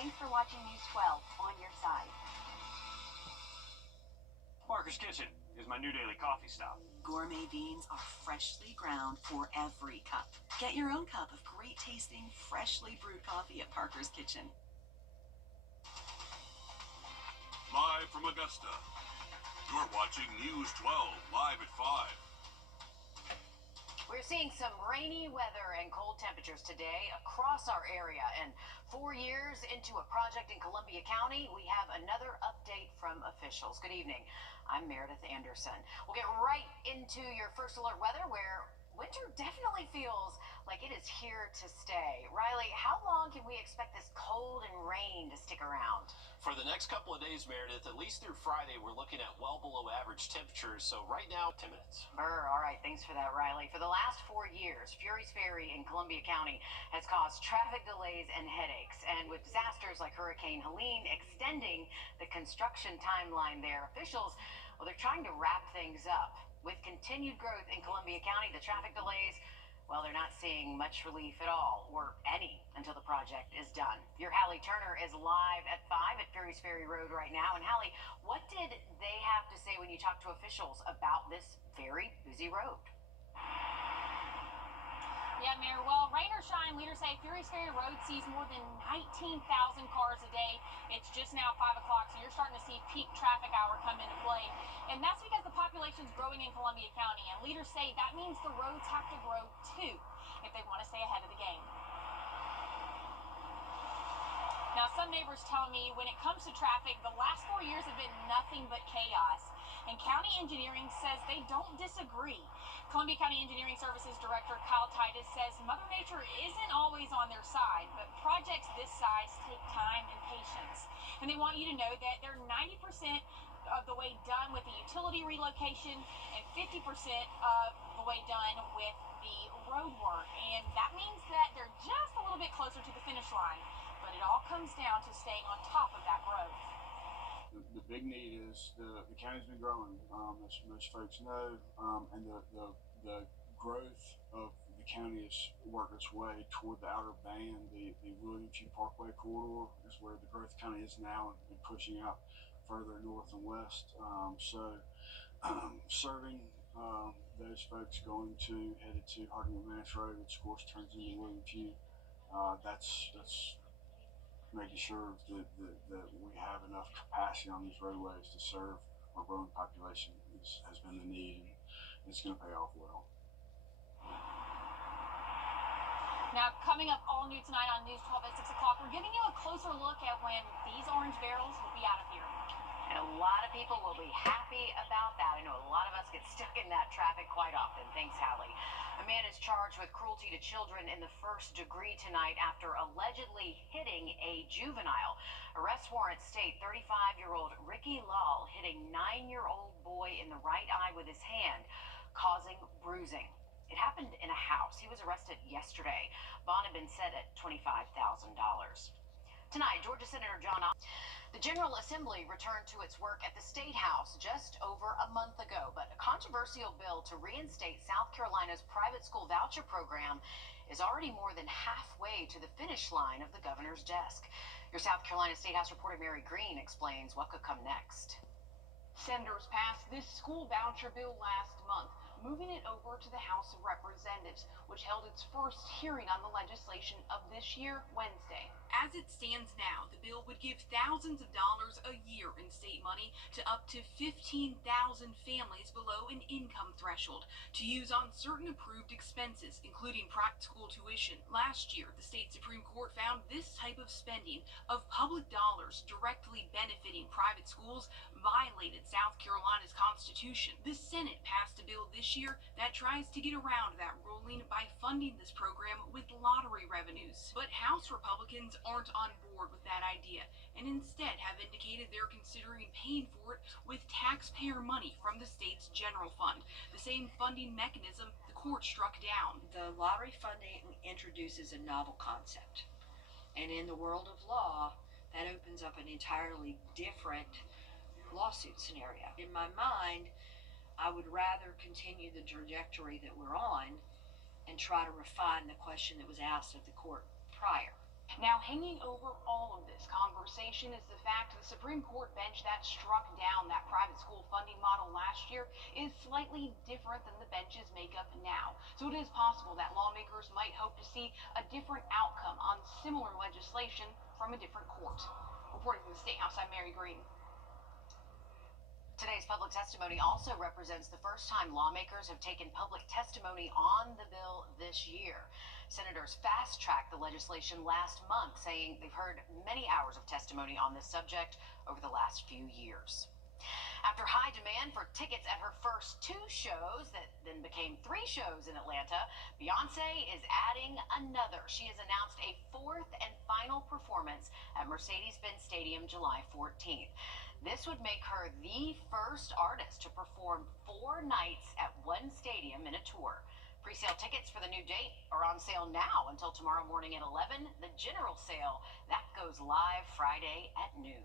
Thanks for watching News 12 on your side. Marcus Kitchen is my new daily coffee stop. Gourmet beans are freshly ground for every cup. Get your own cup of great tasting, freshly brewed coffee at Parker's Kitchen. Live from Augusta, you're watching News 12 live at 5. We're seeing some rainy weather and cold temperatures today across our area. And 4 years into a project in Columbia County, we have another update from officials. Good evening. I'm Meredith Anderson. We'll get right into your first alert weather, where winter definitely feels like it is here to stay. Riley, how long can we expect this cold and rain to stick around? For the next couple of days, Meredith, at least through Friday, we're looking at well below average temperatures. So right now, 10 minutes. All right. Thanks for that, Riley. For the last 4 years, Fury's Ferry in Columbia County has caused traffic delays and headaches. And with disasters like Hurricane Helene extending the construction timeline there, officials, well, they're trying to wrap things up. With continued growth in Columbia County, the traffic delays, well, they're not seeing much relief at all, or any, until the project is done. Your Hallie Turner is live at 5 at Fury's Ferry Road right now. And Hallie, what did they have to say when you talked to officials about this very busy road? Yeah, Mayor, well, rain or shine, leaders say Fury's Ferry Road sees more than 19,000 cars a day. It's just now 5 o'clock, so you're starting to see peak traffic hour come into play. And that's because the population's growing in Columbia County. And leaders say that means the roads have to grow too if they want to stay ahead of the game. Now, some neighbors tell me when it comes to traffic, the last 4 years have been nothing but chaos. And county engineering says they don't disagree. Columbia County Engineering Services Director Kyle Titus says Mother Nature isn't always on their side, but projects this size take time and patience. And they want you to know that they're 90% of the way done with the utility relocation and 50% of the way done with the road work. And that means that they're just a little bit closer to the finish line. But it all comes down to staying on top of that growth. The big need is the county's been growing, as most folks know, and the growth of the county has worked its way toward the outer band. The William G. Parkway corridor is where the growth county is now, and pushing out further north and west. Serving those folks headed to Harding Ranch Road, which of course turns into William G. That's making sure that we have enough capacity on these roadways to serve our growing population has been the need, and it's going to pay off well. Now, coming up all new tonight on News 12 at 6 o'clock, we're giving you a closer look at when these orange barrels will be out of here. And a lot of people will be happy about that. I know a lot of us get stuck in that traffic quite often. Thanks, Hallie. A man is charged with cruelty to children in the first degree tonight after allegedly hitting a juvenile. Arrest warrants state 35-year-old Ricky Lal hit a 9-year-old boy in the right eye with his hand, causing bruising. It happened in a house. He was arrested yesterday. Bond had been set at $25,000. Tonight, Georgia Senator John The General Assembly returned to its work at the State House just over a month ago, but a controversial bill to reinstate South Carolina's private school voucher program is already more than halfway to the finish line of the governor's desk. Your South Carolina State House reporter Mary Green explains what could come next. Senators passed this school voucher bill last month, moving it over to the House of Representatives, which held its first hearing on the legislation of this year Wednesday. As it stands now, the bill would give thousands of dollars a year in state money to up to 15,000 families below an income threshold to use on certain approved expenses, including private school tuition. Last year, the state Supreme Court found this type of spending of public dollars directly benefiting private schools violated South Carolina's Constitution. The Senate passed a bill this year that tries to get around that ruling by funding this program with lottery revenues. But House Republicans aren't on board with that idea and instead have indicated they're considering paying for it with taxpayer money from the state's general fund, the same funding mechanism the court struck down. The lottery funding introduces a novel concept, and in the world of law, that opens up an entirely different lawsuit scenario. In my mind, I would rather continue the trajectory that we're on and try to refine the question that was asked of the court prior. Now, hanging over all of this addition is the fact the Supreme Court bench that struck down that private school funding model last year is slightly different than the bench's makeup now. So it is possible that lawmakers might hope to see a different outcome on similar legislation from a different court. Reporting from the State House, I'm Mary Green. Today's public testimony also represents the first time lawmakers have taken public testimony on the bill this year. Senators fast-tracked the legislation last month, saying they've heard many hours of testimony on this subject over the last few years. After high demand for tickets at her first 2 shows that then became 3 shows in Atlanta, Beyonce is adding another. She has announced a 4th and final performance at Mercedes-Benz Stadium July 14th. This would make her the first artist to perform 4 nights at one stadium in a tour. Pre-sale tickets for the new date are on sale now until tomorrow morning at 11. The general sale, that goes live Friday at noon.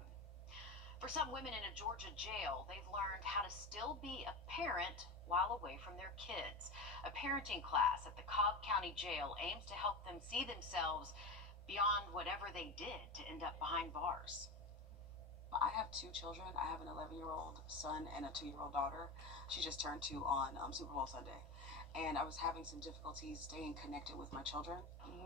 For some women in a Georgia jail, they've learned how to still be a parent while away from their kids. A parenting class at the Cobb County Jail aims to help them see themselves beyond whatever they did to end up behind bars. I have 2 children. I have an 11-year-old son and a 2-year-old daughter. She just turned 2 on Super Bowl Sunday. And I was having some difficulties staying connected with my children.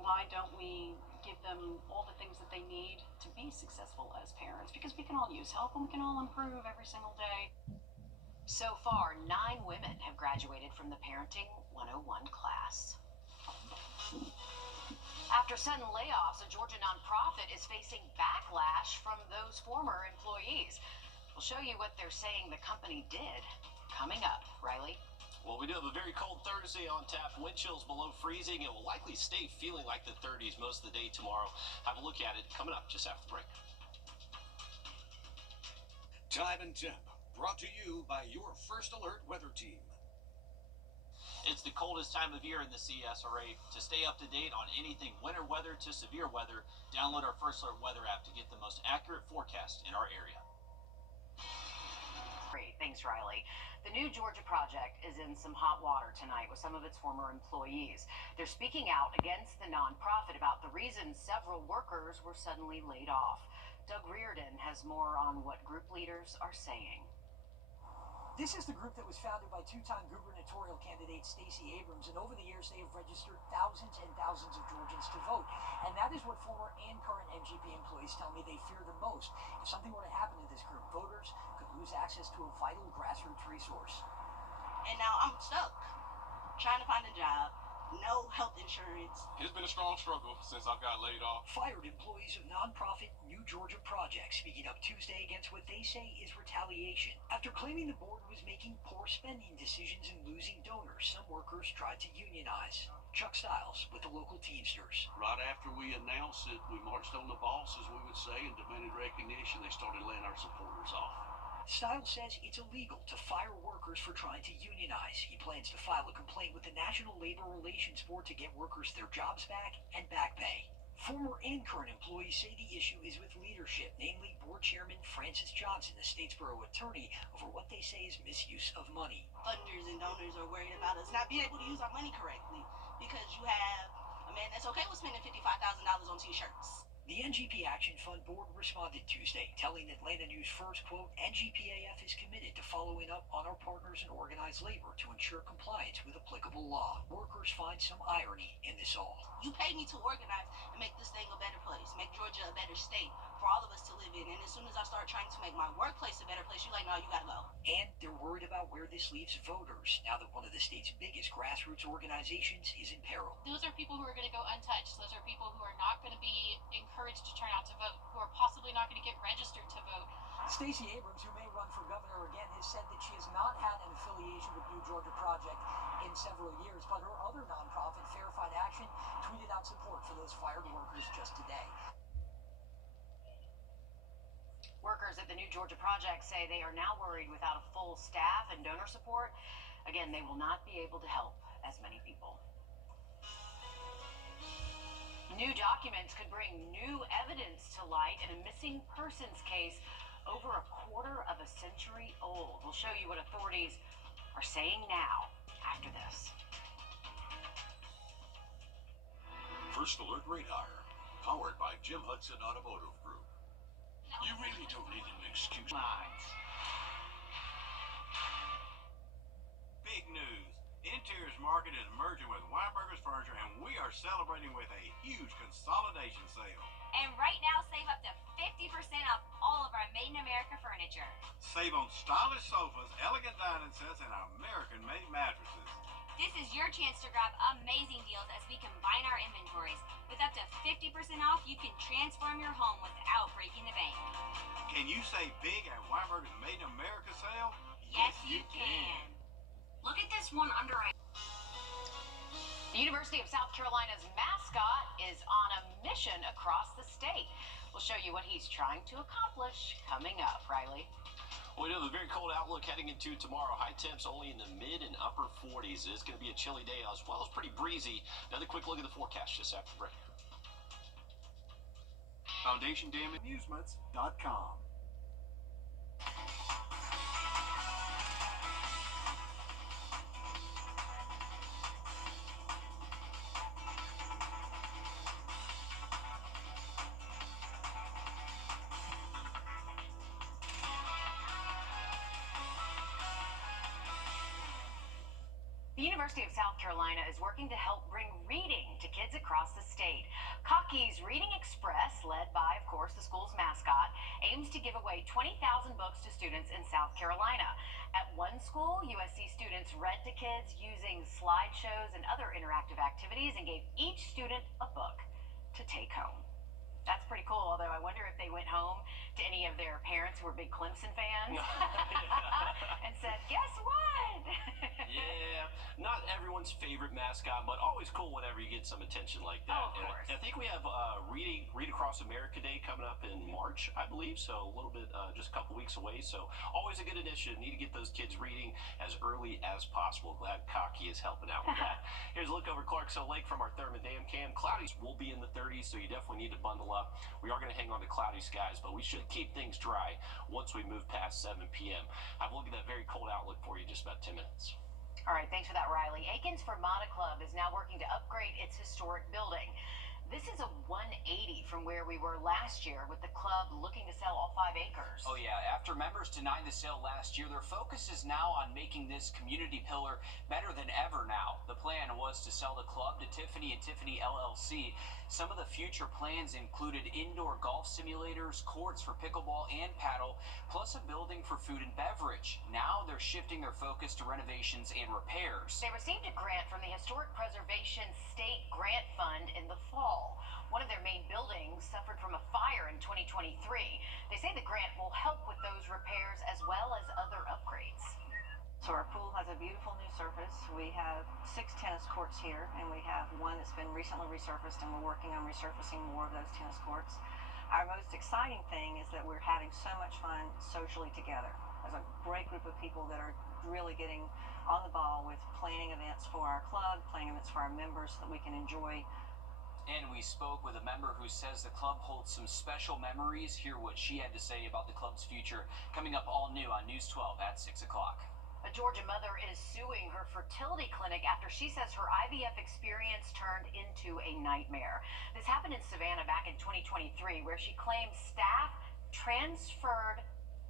Why don't we give them all the things that they need to be successful as parents? Because we can all use help and we can all improve every single day. So far, 9 women have graduated from the Parenting 101 class. After sudden layoffs, a Georgia nonprofit is facing backlash from those former employees. We'll show you what they're saying the company did coming up. Riley? Well, we do have a very cold Thursday on tap. Wind chills below freezing. It will likely stay feeling like the 30s most of the day tomorrow. Have a look at it coming up just after the break. Time and Temp, brought to you by your First Alert weather team. It's the coldest time of year in the CSRA. To stay up to date on anything winter weather to severe weather, download our First Alert weather app to get the most accurate forecast in our area. Great, thanks, Riley. The new Georgia project is in some hot water tonight with some of its former employees. They're speaking out against the nonprofit about the reasons several workers were suddenly laid off. Doug Wrdw has more on what group leaders are saying. This is the group that was founded by 2-time gubernatorial candidate Stacey Abrams, and over the years they have registered thousands and thousands of Georgians to vote. And that is what former and current MGP employees tell me they fear the most. If something were to happen to this group, voters could lose access to a vital grassroots resource. And now I'm stuck, trying to find a job, no health insurance. It's been a strong struggle since I got laid off. Fired employees of nonprofit New Georgia Project speaking up Tuesday against what they say is retaliation. After claiming the board was making poor spending decisions and losing donors, some workers tried to unionize. Chuck Stiles with the local Teamsters. Right after we announced it, we marched on the boss, as we would say, and demanded recognition. They started laying our supporters off. Stiles says it's illegal to fire workers for trying to unionize. He plans to file a complaint with the National Labor Relations Board to get workers their jobs back and back pay. Former and current employees say the issue is with leadership, namely Board Chairman Francis Johnson, the Statesboro attorney, over what they say is misuse of money. Funders and donors are worried about us not being able to use our money correctly because you have a man that's okay with spending $55,000 on t-shirts. The NGP Action Fund Board responded Tuesday, telling Atlanta News First, quote, NGPAF is committed to following up on our partners in organized labor to ensure compliance with applicable law. Workers find some irony in this all. You paid me to organize and make this thing a better place, make Georgia a better state for all of us to live in. And as soon as I start trying to make my workplace a better place, you're like, no, you gotta go. And they're worried about where this leaves voters now that one of the state's biggest grassroots organizations is in peril. Those are people who are going to go untouched. Those are people who are not going to be encouraged to turn out to vote, who are possibly not going to get registered to vote. Stacey Abrams, who may run for governor again, has said that she has not had an affiliation with New Georgia Project in several years, but her other nonprofit, Verified Action, tweeted out support for those fired workers just today. Workers at the New Georgia Project say they are now worried without a full staff and donor support. Again, they will not be able to help as many people. New documents could bring new evidence to light in a missing persons case over a quarter of a century old. We'll show you what authorities are saying now after this. First Alert Radar, powered by Jim Hudson Automotive Group. celebrating with a huge consolidation sale. And right now, save up to 50% off all of our Made in America furniture. Save on stylish sofas, elegant dining sets, and American-made mattresses. This is your chance to grab amazing deals as we combine our inventories. With up to 50% off, you can transform your home without breaking the bank. Can you save big at Weinberger's Made in America sale? Yes, you can. Look at this one under eye. The University of South Carolina's mascot is on a mission across the state. We'll show you what he's trying to accomplish coming up, Riley. Well, we have a very cold outlook heading into tomorrow. High temps only in the mid and upper 40s. It's going to be a chilly day as well as pretty breezy. Another quick look at the forecast just after the break. FoundationDamAmusements.com. The University of South Carolina is working to help bring reading to kids across the state. Cocky's Reading Express, led by, of course, the school's mascot, aims to give away 20,000 books to students in South Carolina. At one school, USC students read to kids using slideshows and other interactive activities and gave each student a book to take home. That's pretty cool, although I wonder if they went home to any of their parents who were big Clemson fans and said, guess what? Yeah, not everyone's favorite mascot, but always cool whenever you get some attention like that. Oh, of course. And I think we have Read Across America Day coming up in March, I believe, so a little bit, just a couple weeks away. So always a good initiative. Need to get those kids reading as early as possible. Glad Cocky is helping out with that. Here's a look over Clarksville Lake from our Thurman Dam cam. Cloudy will be in the 30s, so you definitely need to bundle up. We are going to hang on to cloudy skies, but we should keep things dry once we move past 7 p.m. I've looked at that very cold outlook for you in just about 10 minutes. All right, thanks for that, Riley. Aikens Fermata Club is now working to upgrade its historic building. This is a 180 from where we were last year, with the club looking to sell all 5 acres. Oh yeah, after members denied the sale last year, their focus is now on making this community pillar better than ever now. The plan was to sell the club to Tiffany and Tiffany LLC. Some of the future plans included indoor golf simulators, courts for pickleball and paddle, plus a building for food and beverage. Now they're shifting their focus to renovations and repairs. They received a grant from the Historic Preservation State Grant Fund in the fall. One of their main buildings suffered from a fire in 2023. They say the grant will help with those repairs as well as other upgrades. So our pool has a beautiful new surface. We have 6 tennis courts here, and we have one that's been recently resurfaced, and we're working on resurfacing more of those tennis courts. Our most exciting thing is that we're having so much fun socially together. There's a great group of people that are really getting on the ball with planning events for our club, planning events for our members so that we can enjoy. And we spoke with a member who says the club holds some special memories. Hear what she had to say about the club's future, coming up all new on News 12 at 6 o'clock. A Georgia mother is suing her fertility clinic after she says her IVF experience turned into a nightmare. This happened in Savannah back in 2023, where she claims staff transferred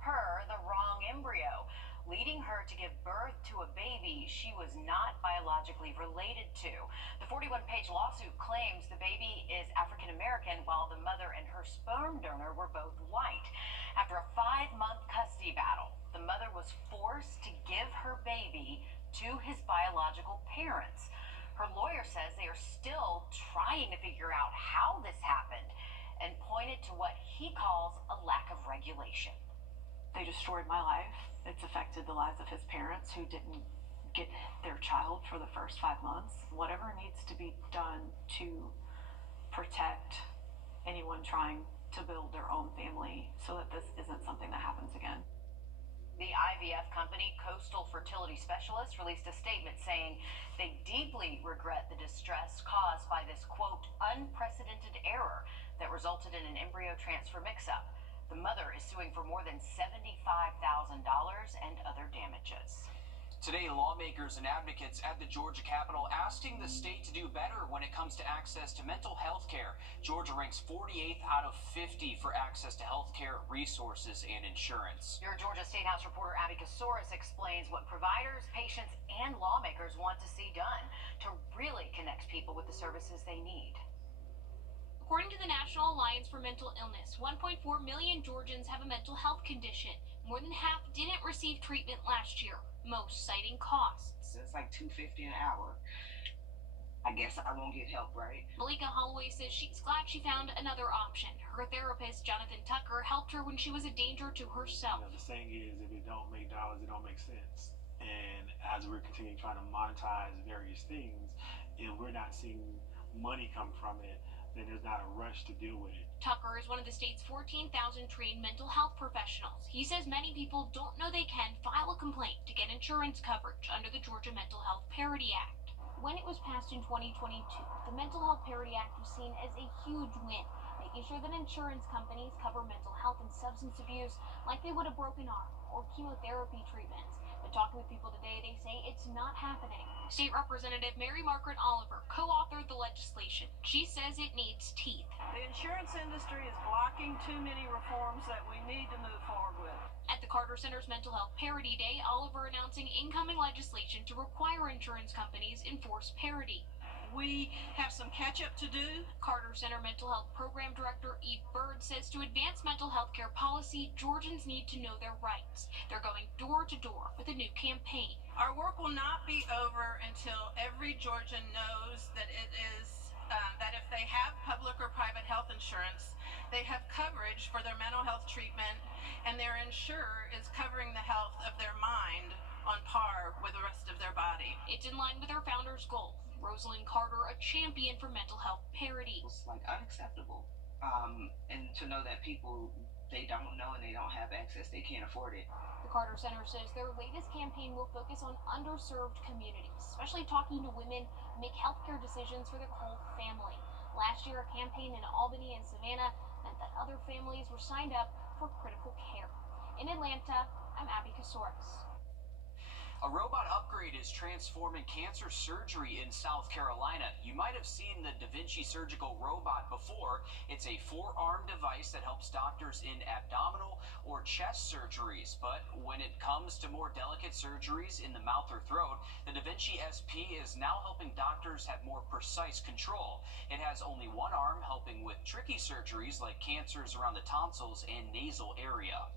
her the wrong embryo, leading her to give birth to a baby she was not biologically related to. The 41-page lawsuit claims the baby is African American, while the mother and her sperm donor were both white. After a 5-month custody battle, the mother was forced to give her baby to his biological parents. Her lawyer says they are still trying to figure out how this happened and pointed to what he calls a lack of regulation. They destroyed my life. It's affected the lives of his parents who didn't get their child for the first 5 months. Whatever needs to be done to protect anyone trying to build their own family so that this isn't something that happens again. The IVF company, Coastal Fertility Specialists, released a statement saying they deeply regret the distress caused by this, quote, unprecedented error that resulted in an embryo transfer mix-up. The mother is suing for more than $75,000 and other damages. Today, lawmakers and advocates at the Georgia Capitol asking the state to do better when it comes to access to mental health care. Georgia ranks 48th out of 50 for access to health care, resources, and insurance. Your Georgia State House reporter Abby Kasoris explains what providers, patients, and lawmakers want to see done to really connect people with the services they need. According to the National Alliance for Mental Illness, 1.4 million Georgians have a mental health condition. More than half didn't receive treatment last year, most citing costs. It's like $2.50 an hour. I guess I won't get help, right? Malika Holloway says she's glad she found another option. Her therapist, Jonathan Tucker, helped her when she was a danger to herself. The saying is, if it don't make dollars, it don't make sense. And as we're continuing trying to monetize various things, if we're not seeing money come from it, then there's not a rush to deal with it. Tucker is one of the state's 14,000 trained mental health professionals. He says many people don't know they can file a complaint to get insurance coverage under the Georgia Mental Health Parity Act. When it was passed in 2022, the Mental Health Parity Act was seen as a huge win, making sure that insurance companies cover mental health and substance abuse like they would a broken arm or chemotherapy treatments. But talking with people today, they say it's not happening. State Representative Mary Margaret Oliver co-authored the legislation. She says it needs teeth. The insurance industry is blocking too many reforms that we need to move forward with. At the Carter Center's Mental Health Parity Day, Oliver announcing incoming legislation to require insurance companies enforce parity. We have some catch up to do. Carter Center Mental Health Program Director Eve Bird says to advance mental health care policy, Georgians need to know their rights. They're going door to door with a new campaign. Our work will not be over until every Georgian knows that it is that if they have public or private health insurance, they have coverage for their mental health treatment, and their insurer is covering the health of their mind on par with the rest of their body. It's in line with our founder's goal. Rosalind Carter, a champion for mental health parity. It's like unacceptable. And to know that people, they don't know and they don't have access, they can't afford it. The Carter Center says their latest campaign will focus on underserved communities, especially talking to women who make healthcare decisions for their whole family. Last year, a campaign in Albany and Savannah meant that other families were signed up for critical care. In Atlanta, I'm Abby Kasoris. A robot upgrade is transforming cancer surgery in South Carolina. You might have seen the Da Vinci surgical robot before. It's a 4-arm device that helps doctors in abdominal or chest surgeries. But when it comes to more delicate surgeries in the mouth or throat, the Da Vinci SP is now helping doctors have more precise control. It has only one arm, helping with tricky surgeries like cancers around the tonsils and nasal area.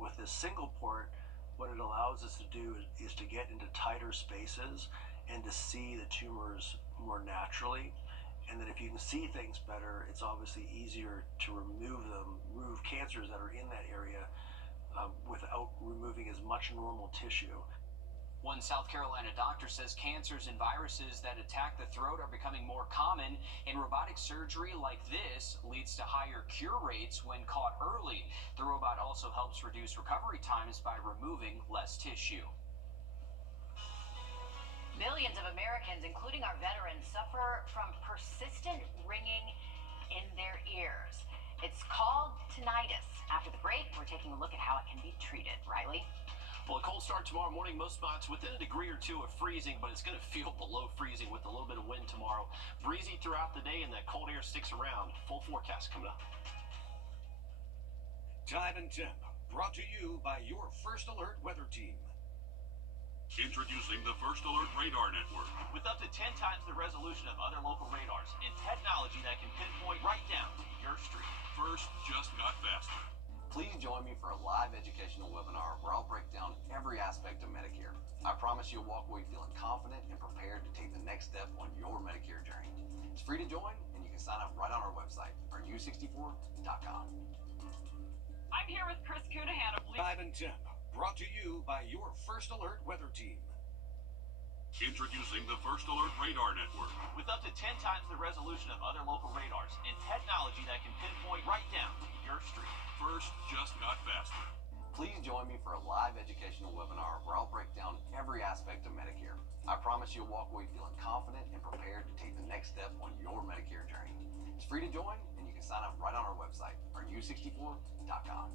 With this single port, what it allows us to do is to get into tighter spaces and to see the tumors more naturally. And then if you can see things better, it's obviously easier to remove cancers that are in that area without removing as much normal tissue. One South Carolina doctor says cancers and viruses that attack the throat are becoming more common, and robotic surgery like this leads to higher cure rates when caught early. The robot also helps reduce recovery times by removing less tissue. Millions of Americans, including our veterans, suffer from persistent ringing in their ears. It's called tinnitus. After the break, we're taking a look at how it can be treated. Riley? Well, a cold start tomorrow morning, most spots within a degree or two of freezing, but it's going to feel below freezing with a little bit of wind tomorrow. Breezy throughout the day, and that cold air sticks around. Full forecast coming up. Time and Temp, brought to you by your First Alert weather team. Introducing the First Alert Radar Network. With up to 10 times the resolution of other local radars and technology that can pinpoint right down to your street. First just got faster. Please join me for a live educational webinar where I'll break down every aspect of Medicare. I promise you'll walk away feeling confident and prepared to take the next step on your Medicare journey. It's free to join, and you can sign up right on our website, rdu64.com. I'm here with Chris Cudahan. Time and Temp, brought to you by your First Alert weather team. Introducing the First Alert Radar Network. With up to 10 times the resolution of other local radars and technology that can pinpoint right down to your street. First just got faster. Please join me for a live educational webinar where I'll break down every aspect of Medicare. I promise you'll walk away feeling confident and prepared to take the next step on your Medicare journey. It's free to join, and you can sign up right on our website, rdu64.com.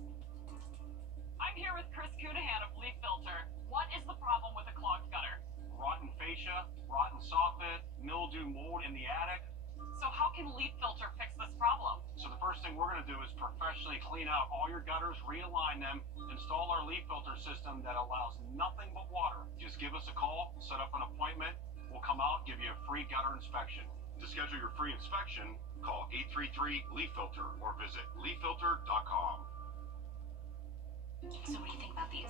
I'm here with Chris Cudahan of Leaf Filter. What is the problem with a clogged gutter? Rotten fascia, rotten soffit, mildew, mold in the attic. So how can Leaf Filter fix this problem? So the first thing we're going to do is professionally clean out all your gutters, realign them, install our Leaf Filter system that allows nothing but water. Just give us a call, set up an appointment. We'll come out, give you a free gutter inspection. To schedule your free inspection, call 833-LEAF-FILTER or visit leaffilter.com. So what do you think about these?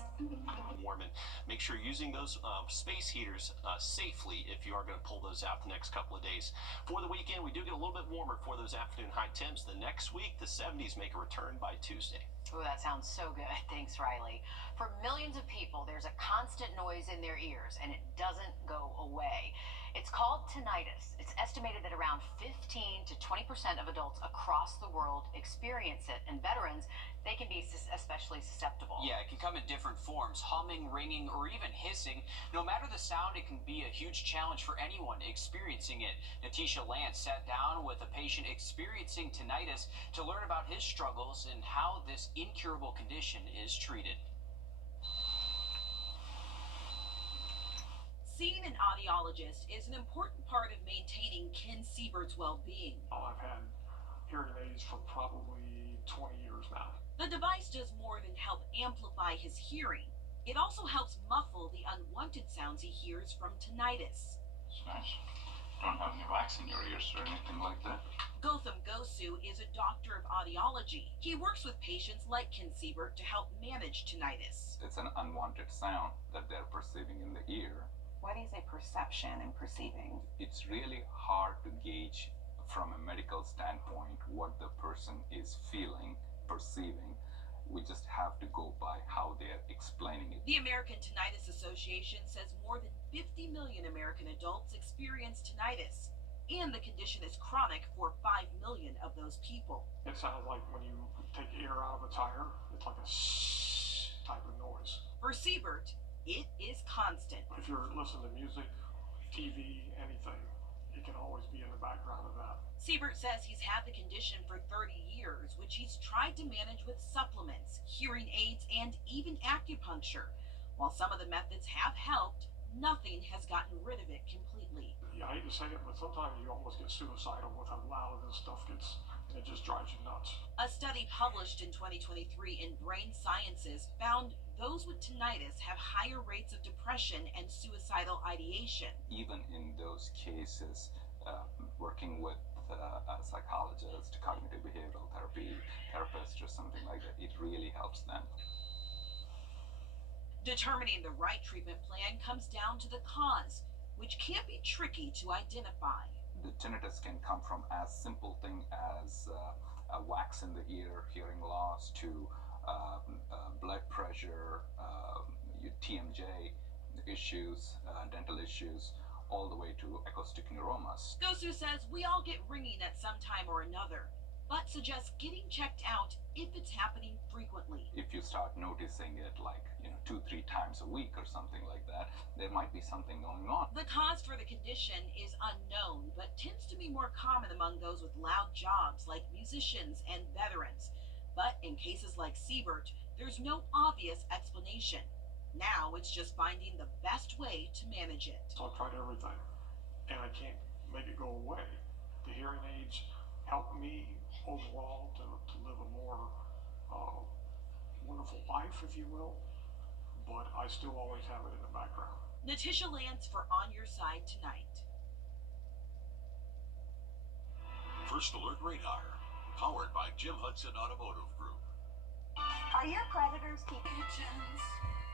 Warm and make sure you're using those space heaters safely if you are going to pull those out the next couple of days. For the weekend, we do get a little bit warmer for those afternoon high temps. The next week, the 70s make a return by Tuesday. Oh, that sounds so good. Thanks, Riley. For millions of people, there's a constant noise in their ears, and it doesn't go away. It's called tinnitus. It's estimated that around 15 to 20% of adults across the world experience it, and veterans, they can be especially susceptible. Yeah, it can come in different forms, humming, ringing, or even hissing. No matter the sound, it can be a huge challenge for anyone experiencing it. Natisha Lance sat down with a patient experiencing tinnitus to learn about his struggles and how this incurable condition is treated. Seeing an audiologist is an important part of maintaining Ken Siebert's well-being. I've had hearing aids for probably 20 years now. The device does more than help amplify his hearing. It also helps muffle the unwanted sounds he hears from tinnitus. It's nice. Don't have any wax in your ears or anything like that. Gautam Gosu is a doctor of audiology. He works with patients like Ken Siebert to help manage tinnitus. It's an unwanted sound that they're perceiving in the ear. What is a perception and perceiving? It's really hard to gauge from a medical standpoint what the person is feeling, perceiving. We just have to go by how they're explaining it. The American Tinnitus Association says more than 50 million American adults experience tinnitus, and the condition is chronic for 5 million of those people. It sounds like when you take air out of a tire, it's like a shh type of noise. For Siebert, it is constant. If you're listening to music, TV, anything, it can always be in the background of that. Siebert says he's had the condition for 30 years, which he's tried to manage with supplements, hearing aids, and even acupuncture. While some of the methods have helped, nothing has gotten rid of it completely. Yeah, I hate to say it, but sometimes you almost get suicidal with how loud this stuff gets. It just drives you nuts. A study published in 2023 in Brain Sciences found those with tinnitus have higher rates of depression and suicidal ideation. Even in those cases, working with a psychologist, cognitive behavioral therapist, or something like that, it really helps them. Determining the right treatment plan comes down to the cause, which can be tricky to identify. The tinnitus can come from as simple thing as a wax in the ear, hearing loss, to blood pressure, your TMJ issues, dental issues, all the way to acoustic neuromas. Gosu says we all get ringing at some time or another, but suggests getting checked out if it's happening frequently. If you start noticing it like 2-3 times a week or something like that, there might be something going on. The cause for the condition is unknown, but tends to be more common among those with loud jobs like musicians and veterans. But in cases like Siebert, there's no obvious explanation. Now it's just finding the best way to manage it. So I've tried everything, and I can't make it go away. The hearing aids help me overall to live a more wonderful life, if you will, but I still always have it in the background. Natisha Lance for On Your Side Tonight. First Alert Radar, powered by Jim Hudson Automotive Group. Are your creditors keeping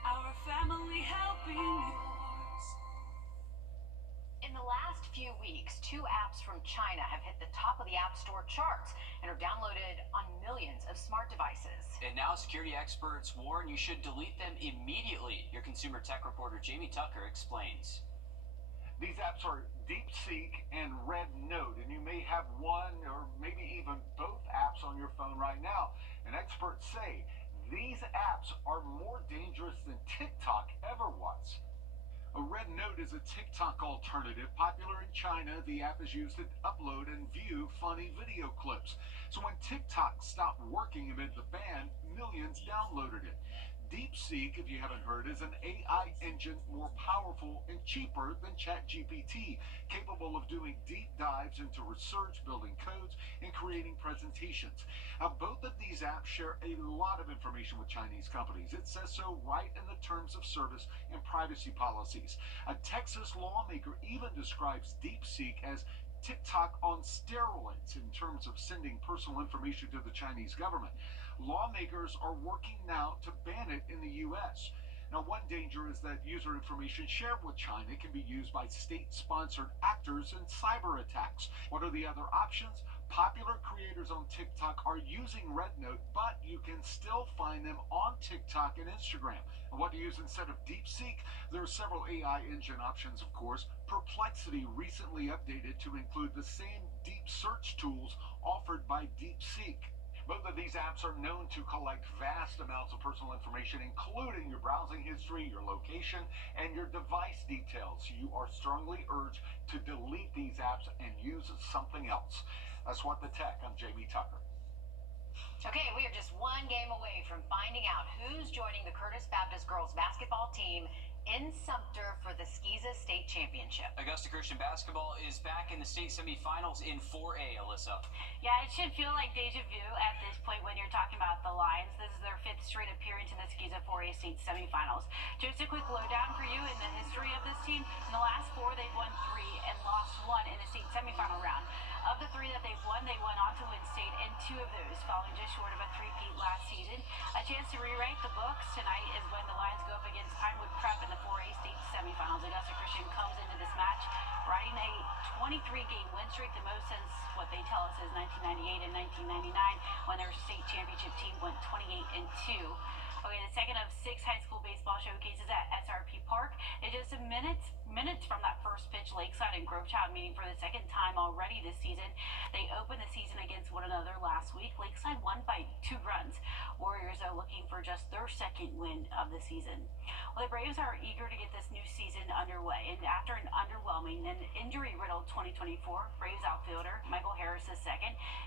Our family helping yours. In the last few weeks, 2 apps from China have hit the top of the App Store charts and are downloaded on millions of smart devices. And now security experts warn you should delete them immediately. Your consumer tech reporter Jamie Tucker explains. These apps are DeepSeek and Wrdw, and you may have one or maybe even both apps on your phone right now. And experts say these apps are more dangerous than TikTok ever was. A Wrdw is a TikTok alternative popular in China. The app is used to upload and view funny video clips. So when TikTok stopped working amid the ban, millions downloaded it. DeepSeek, if you haven't heard, is an AI engine more powerful and cheaper than ChatGPT, capable of doing deep dives into research, building codes, and creating presentations. Now, both of these apps share a lot of information with Chinese companies. It says so right in the terms of service and privacy policies. A Texas lawmaker even describes DeepSeek as TikTok on steroids in terms of sending personal information to the Chinese government. Lawmakers are working now to ban it in the U.S. Now, one danger is that user information shared with China can be used by state-sponsored actors in cyber attacks. What are the other options? Popular creators on TikTok are using Wrdw, but you can still find them on TikTok and Instagram. And what to use instead of DeepSeek? There are several AI engine options, of course. Perplexity recently updated to include the same deep search tools offered by DeepSeek. Both of these apps are known to collect vast amounts of personal information, including your browsing history, your location, and your device details. You are strongly urged to delete these apps and use something else. That's What the Tech. I'm Jamie Tucker. Okay, we are just one game away from finding out who's joining the Curtis Baptist girls basketball team in Sumter for the Skeeza State Championship. Augusta Christian basketball is back in the state semifinals in 4A, Alyssa. Yeah, it should feel like deja vu at this point when you're talking about the Lions. This is their 5th straight appearance in the Skeeza 4A state semifinals. Just a quick lowdown for you in the history of this team. In the last 4, they've won 3 and lost 1 in the state semifinal round. Of the 3 that they've won, they went on to win state in 2 of those, falling just short of a three-peat last season. A chance to rewrite the books tonight is when the Lions go up against Pinewood Prep in the 4A state semifinals. Augusta Christian comes into this match riding a 23-game win streak, the most since what they tell us is 1998 and 1999, when their state championship team went 28-2. Okay, the second of 6 high school baseball showcases at SRP Park. It's just minutes from that first pitch, Lakeside and Grovechild meeting for the second time already this season. They opened the season against one another last week. Lakeside won by 2 runs. Warriors are looking for just their 2nd win of the season. Well, the Braves are eager to get this new season underway, and after an underwhelming and injury-riddled 2024, Braves outfielder Michael Harris II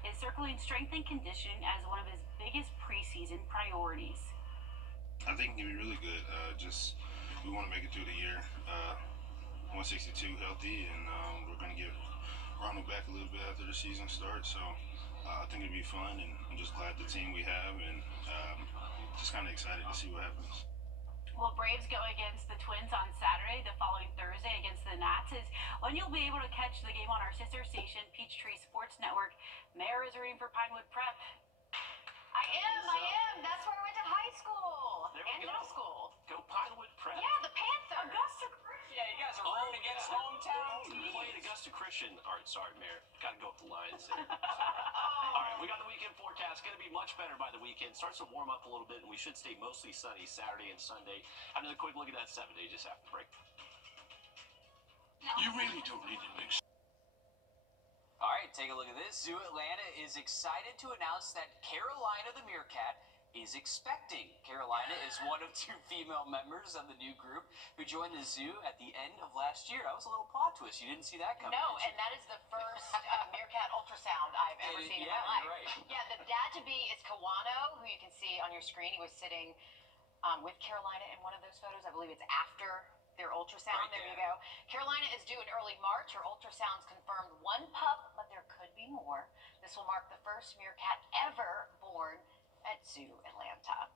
is circling strength and conditioning as one of his biggest preseason priorities. I think it can be really good. We want to make it through the year 162 healthy, and we're going to get Ronald back a little bit after the season starts. So I think it'll be fun, and I'm just glad the team we have, and just kind of excited to see what happens. Well, Braves go against the Twins on Saturday. The following Thursday against the Nats is when you'll be able to catch the game on our sister station, Peachtree Sports Network. Mayor is rooting for Pinewood Prep. I am. That's where I went to high school and middle school. Go Pinewood Prep. Yeah, the Panthers. Augusta Christian. Yeah, you guys are rooting against hometown You're teams. playing Augusta Christian. All right, sorry, Mayor. Got to go with the Lions there. All right, we got the weekend forecast. Going to be much better by the weekend. Starts to warm up a little bit, and we should stay mostly sunny Saturday and Sunday. Another quick look at that 7-day just after the break. You really don't need to mix. All right, take a look at this. Zoo Atlanta is excited to announce that Carolina the Meerkat is expecting. Carolina is one of 2 female members of the new group who joined the zoo at the end of last year. That was a little plot twist. You didn't see that coming. No, and that is the first meerkat ultrasound I've ever seen in my life. You're right. Yeah, the dad-to-be is Kawano, who you can see on your screen. He was sitting with Carolina in one of those photos. I believe it's after their ultrasound. Right there you there. go. Carolina is due in early March. Her ultrasounds confirmed 1 pup, but there could be more. This will mark the first meerkat ever born at Zoo Atlanta.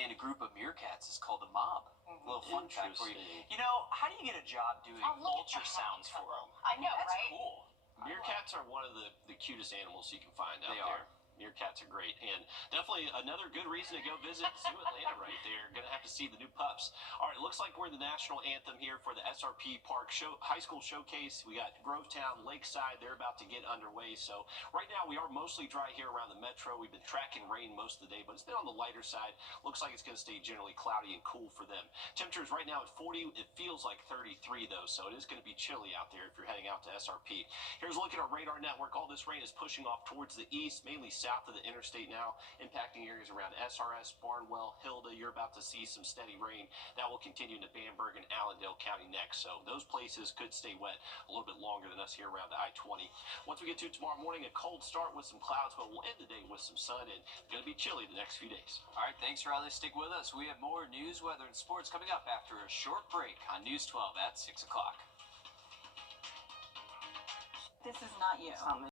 And a group of meerkats is called a mob. A little fun fact for you. Interesting. You know, how do you get a job doing Oh, look at the ultrasounds happy for couple. them? I know, That's right? cool. Meerkats are one of the cutest animals you can find out They there. are. Meerkats are great, and definitely another good reason to go visit Zoo Atlanta right there. Going to have to see the new pups. All right, it looks like we're in the national anthem here for the SRP Park High School Showcase. We got Grovetown, Lakeside. They're about to get underway. So right now we are mostly dry here around the metro. We've been tracking rain most of the day, but it's been on the lighter side. Looks like it's going to stay generally cloudy and cool for them. Temperatures right now at 40. It feels like 33 though, so it is going to be chilly out there if you're heading out to SRP. Here's a look at our radar network. All this rain is pushing off towards the east, mainly south. south of the interstate now, impacting areas around SRS, Barnwell, Hilda. You're about to see some steady rain. That will continue into Bamberg and Allendale County next. So those places could stay wet a little bit longer than us here around I-20. Once we get to tomorrow morning, a cold start with some clouds, but we'll end the day with some sun, and it's going to be chilly the next few days. All right, thanks, Riley. Stick with us. We have more news, weather, and sports coming up after a short break on News 12 at 6 o'clock. This is not you.